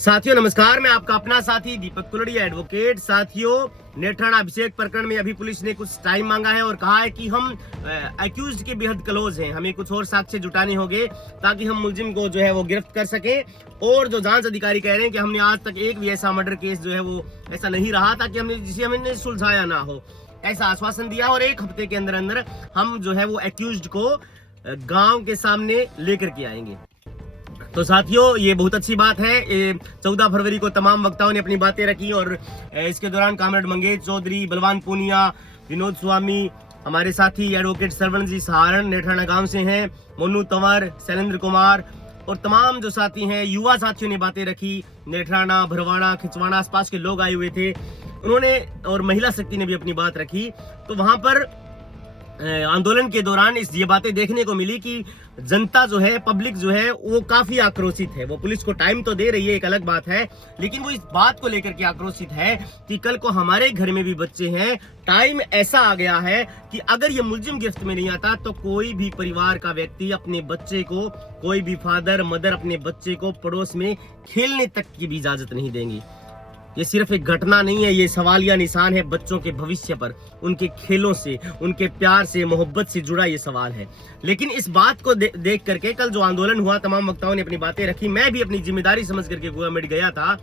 साथियों नमस्कार, मैं आपका अपना साथी दीपक कुलड़िया एडवोकेट। साथियों, नेत्राणा अभिषेक प्रकरण में अभी पुलिस ने कुछ टाइम मांगा है और कहा है कि हम अक्यूज्ड के बेहद क्लोज हैं, हमें कुछ और साक्ष्य जुटाने होंगे ताकि हम मुलजिम को जो है वो गिरफ्त कर सकें। और जो जांच अधिकारी कह रहे हैं कि हमने आज तक एक भी ऐसा मर्डर केस जो है वो ऐसा नहीं रहा था कि जिसे हमने सुलझाया ना हो, ऐसा आश्वासन दिया और एक हफ्ते के अंदर अंदर हम जो है वो अक्यूज्ड को गाँव के सामने लेकर के आएंगे। तो साथियों, ये बहुत अच्छी बात है। 14 फरवरी को तमाम वक्ताओं ने अपनी बातें रखी और इसके दौरान कामरेड मंगेश चौधरी, बलवान पूनिया, विनोद स्वामी, हमारे साथी एडवोकेट सरवण जी सहारण नेत्राणा गांव से हैं, मोनू तंवर, शैलेंद्र कुमार और तमाम जो साथी हैं, युवा साथियों ने बातें रखी। नेत्राणा, भरवाड़ा, खिचवाड़ा आसपास के लोग आए हुए थे, उन्होंने और महिला शक्ति ने भी अपनी बात रखी। तो वहां पर आंदोलन के दौरान ये बातें देखने को मिली कि जनता जो है, पब्लिक जो है वो काफी आक्रोशित है। वो पुलिस को टाइम तो दे रही है, एक अलग बात है, लेकिन वो इस बात को लेकर के आक्रोशित है कि कल को हमारे घर में भी बच्चे हैं। टाइम ऐसा आ गया है कि अगर ये मुलजिम गिरफ्त में नहीं आता तो कोई भी परिवार का व्यक्ति अपने बच्चे को, कोई भी फादर मदर अपने बच्चे को पड़ोस में खेलने तक की भी इजाजत नहीं देंगी। ये सिर्फ एक घटना नहीं है, ये सवालिया निशान है बच्चों के भविष्य पर, उनके खेलों से, उनके प्यार से, मोहब्बत से जुड़ा ये सवाल है। लेकिन इस बात को देख करके कल जो आंदोलन हुआ, तमाम वक्ताओं ने अपनी बातें रखी, मैं भी अपनी जिम्मेदारी समझ करके गवर्नमेंट गया था,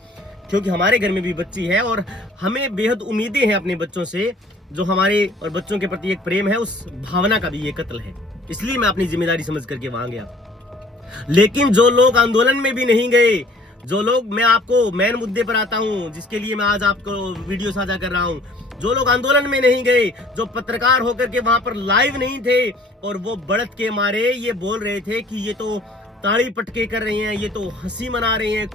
क्योंकि हमारे घर में भी बच्ची है और हमें बेहद उम्मीदें हैं अपने बच्चों से। जो हमारे और बच्चों के प्रति एक प्रेम है, उस भावना का भी ये कत्ल है, इसलिए मैं अपनी जिम्मेदारी समझ करके वहां गया। लेकिन जो लोग आंदोलन में भी नहीं गए, जो लोग, मैं आपको मेन मुद्दे पर आता हूं जिसके लिए मैं आज आपको वीडियो साझा कर रहा हूं, जो लोग आंदोलन में नहीं गए, जो पत्रकार होकर के वहां पर लाइव नहीं थे और वो बढ़त के मारे ये बोल रहे थे कि ये तो ताड़ी पटके कर रहे हैं, ये तो हंसी मना रहे हैं,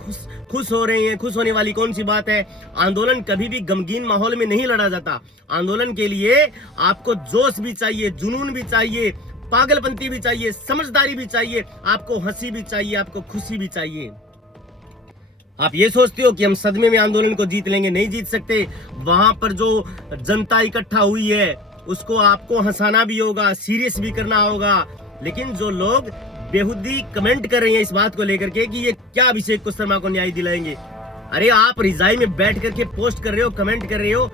खुश हो रहे हैं। खुश होने वाली कौन सी बात है? आंदोलन कभी भी गमगीन माहौल में नहीं लड़ा जाता। आंदोलन के लिए आपको जोश भी चाहिए, जुनून भी चाहिए, पागलपंती भी चाहिए, समझदारी भी चाहिए, आपको हंसी भी चाहिए, आपको खुशी भी चाहिए। आप ये सोचते हो कि हम सदमे में आंदोलन को जीत लेंगे, नहीं जीत सकते। वहां पर जो जनता इकट्ठा हुई है उसको आपको हंसाना भी होगा, सीरियस भी करना होगा। लेकिन जो लोग बेहुदी कमेंट कर रहे हैं इस बात को लेकर के कि ये क्या अभिषेक शर्मा को न्याय दिलाएंगे, अरे आप रिजाई में बैठ करके पोस्ट कर रहे हो, कमेंट कर रहे हो,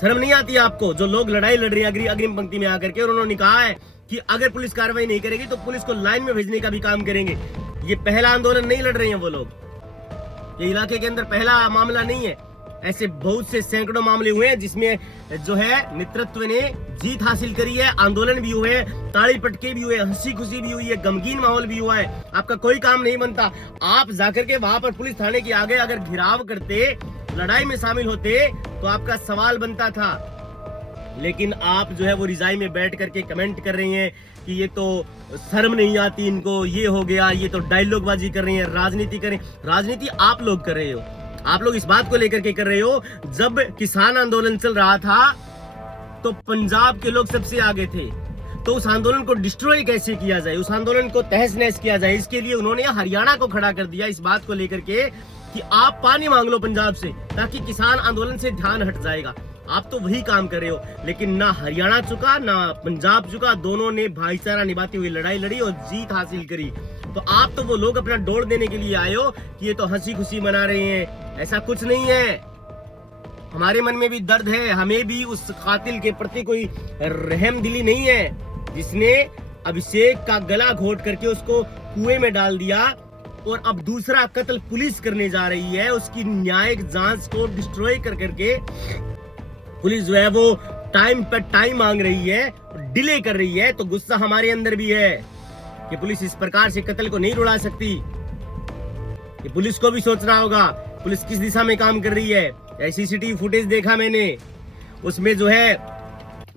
शर्म नहीं आती आपको? जो लोग लड़ाई लड़ रहे हैं अग्रिम पंक्ति में आकर के, और उन्होंने कहा है कि अगर पुलिस कार्रवाई नहीं करेगी तो पुलिस को लाइन में भेजने का भी काम करेंगे। ये पहला आंदोलन नहीं लड़ रहे हैं वो लोग, ये इलाके के अंदर पहला मामला नहीं है। ऐसे बहुत से सैकड़ों मामले हुए हैं जिसमें जो है नेतृत्व ने जीत हासिल करी है, आंदोलन भी हुए, ताड़ी पटके भी हुए, हंसी खुशी भी हुई है, गमगीन माहौल भी हुआ है। आपका कोई काम नहीं बनता, आप जाकर के वहां पर पुलिस थाने के आगे अगर घिराव करते, लड़ाई में शामिल होते तो आपका सवाल बनता था। लेकिन आप जो है वो रिजाई में बैठ करके कमेंट कर रहे हैं कि ये तो शर्म नहीं आती इनको, ये हो गया, ये तो डायलॉगबाजी कर रहे हैं, राजनीति करें। राजनीति आप लोग कर रहे हो, आप लोग इस बात को लेकर के कर रहे हो। जब किसान आंदोलन चल रहा था तो पंजाब के लोग सबसे आगे थे, तो उस आंदोलन को डिस्ट्रॉय कैसे किया जाए, उस आंदोलन को तहस नहस किया जाए, इसके लिए उन्होंने हरियाणा को खड़ा कर दिया इस बात को लेकर के कि आप पानी मांग लो पंजाब से, ताकि किसान आंदोलन से ध्यान हट जाएगा। आप तो वही काम कर रहे हो, लेकिन ना हरियाणा चुका ना पंजाब चुका, दोनों ने भाईचारा निभाती हुई लड़ाई लड़ी और जीत हासिल करी। तो आप तो वो लोग अपना डोर देने के लिए आए हो कि ये तो हंसी खुशी मना रहे हैं, ऐसा कुछ नहीं है। हमारे मन में भी दर्द है, हमें भी उस कातिल के प्रति कोई रहम दिली नहीं है जिसने अभिषेक का गला घोट करके उसको कुएं में डाल दिया और अब दूसरा कत्ल पुलिस करने जा रही है। उसकी न्यायिक जांच को डिस्ट्रॉय कर करके पुलिस जो है वो टाइम पर टाइम मांग रही है, डिले कर रही है। तो गुस्सा हमारे अंदर भी है कि पुलिस इस प्रकार से कत्ल को नहीं रुला सकती। कि पुलिस को भी सोचना होगा पुलिस किस दिशा में काम कर रही है। सीसीटीवी फुटेज देखा मैंने, उसमें जो है,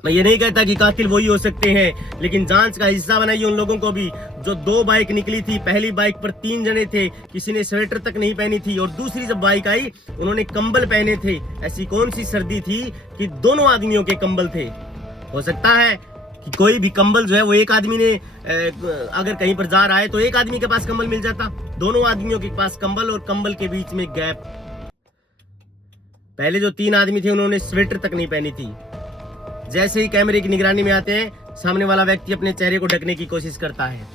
मैं ये नहीं कहता कि कातिल वही हो सकते हैं, लेकिन जांच का हिस्सा बनाइए उन लोगों को भी। जो 2 बाइक निकली थी, पहली बाइक पर 3 जने थे, किसी ने स्वेटर तक नहीं पहनी थी, और दूसरी जब बाइक आई उन्होंने कंबल पहने थे। ऐसी कौन सी सर्दी थी कि दोनों आदमियों के कंबल थे? हो सकता है कि कोई भी कंबल जो है वो एक आदमी ने अगर कहीं पर जा रहा है तो एक आदमी के पास कंबल मिल जाता, दोनों आदमियों के पास कंबल और कंबल के बीच में गैप। पहले जो 3 आदमी थे उन्होंने स्वेटर तक नहीं पहनी थी। जैसे ही कैमरे की निगरानी में आते हैं, सामने वाला व्यक्ति अपने चेहरे को ढकने की कोशिश करता है।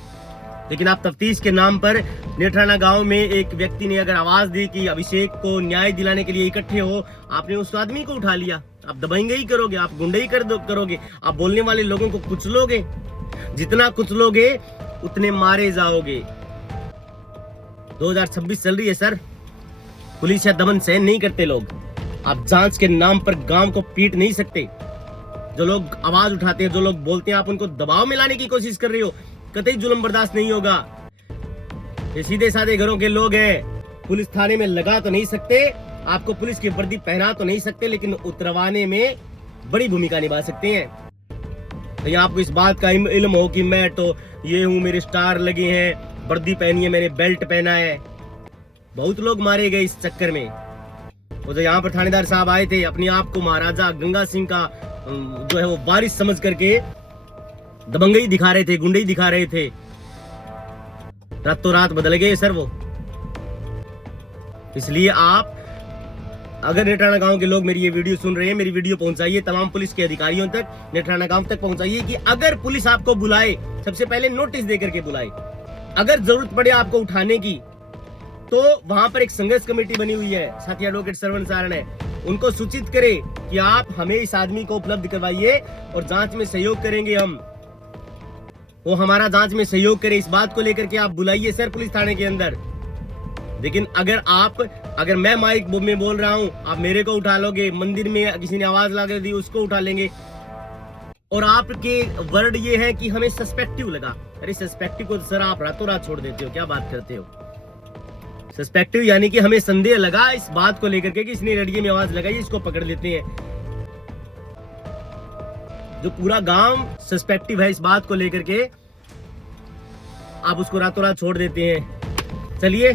लेकिन आप तफ्तीश के नाम पर नेठाना गांव में एक व्यक्ति ने अगर आवाज दी कि अभिषेक को न्याय दिलाने के लिए इकट्ठे हो, आपने उस आदमी को उठा लिया। आप दबंगई ही करोगे, आप गुंडई करोगे, आप बोलने वाले लोगों को कुचलोगे। जितना कुचलोगे उतने मारे जाओगे। 2026 चल रही है सर, पुलिस या दमन सहन नहीं करते लोग। आप जांच के नाम पर गांव को पीट नहीं सकते। जो लोग आवाज उठाते हैं, जो लोग बोलते हैं, आप उनको दबाव में लाने की कोशिश कर रहे हो। कतई जुल्म बर्दाश्त नहीं होगा। ये सीधे साधे घरों के लोग हैं। पुलिस थाने में लगा तो नहीं सकते, आपको पुलिस की वर्दी पहना तो नहीं सकते, लेकिन उतरवाने में बड़ी भूमिका निभा सकते हैं। तो आपको इस बात का इल्म हो कि मैं तो ये हूं, मेरे स्टार लगे हैं, वर्दी पहनी है, मैंने बेल्ट पहना है। बहुत लोग मारे गए इस चक्कर में। वो जो यहाँ पर थानेदार साहब आए थे, अपने आप को महाराजा गंगा सिंह का जो है वो वारिस समझ करके दबंगई दिखा रहे थे, गुंडई दिखा रहे थे। रातों रात बदल गए सर वो। इसलिए आप अगर नेठाना गांव के लोग मेरी ये वीडियो सुन रहे हैं, मेरी वीडियो पहुंचाइए तमाम पुलिस के अधिकारियों तक, नेठाना गांव तक पहुंचाइए कि अगर पुलिस आपको बुलाए, सबसे पहले नोटिस देकर के बुलाए। अगर जरूरत पड़े आपको उठाने की, तो वहां पर एक संघर्ष कमेटी बनी हुई है, साथी एडवोकेट श्रवण सारण है, उनको सूचित करे कि आप हमें इस आदमी को उपलब्ध करवाइए और जांच में सहयोग करेंगे हम। वो हमारा जांच में सहयोग करे, इस बात को लेकर के आप बुलाइए सर पुलिस थाने के अंदर। लेकिन अगर मैं माइक में बोल रहा हूं, आप मेरे को उठा लोगे, मंदिर में किसी ने आवाज लगा दी उसको उठा लेंगे, और आपके वर्ड ये है कि हमें सस्पेक्टिव लगा। अरे सस्पेक्टिव को सर आप रातों रात छोड़ देते हो, क्या बात करते हो। सस्पेक्टिव यानी कि हमें संदेह लगा इस बात को लेकर के कि इसने रेडियो में आवाज लगाई, इसको पकड़ लेते हैं। जो पूरा गांव सस्पेक्टिव है इस बात को लेकर के, आप उसको रातों रात छोड़ देते हैं। चलिए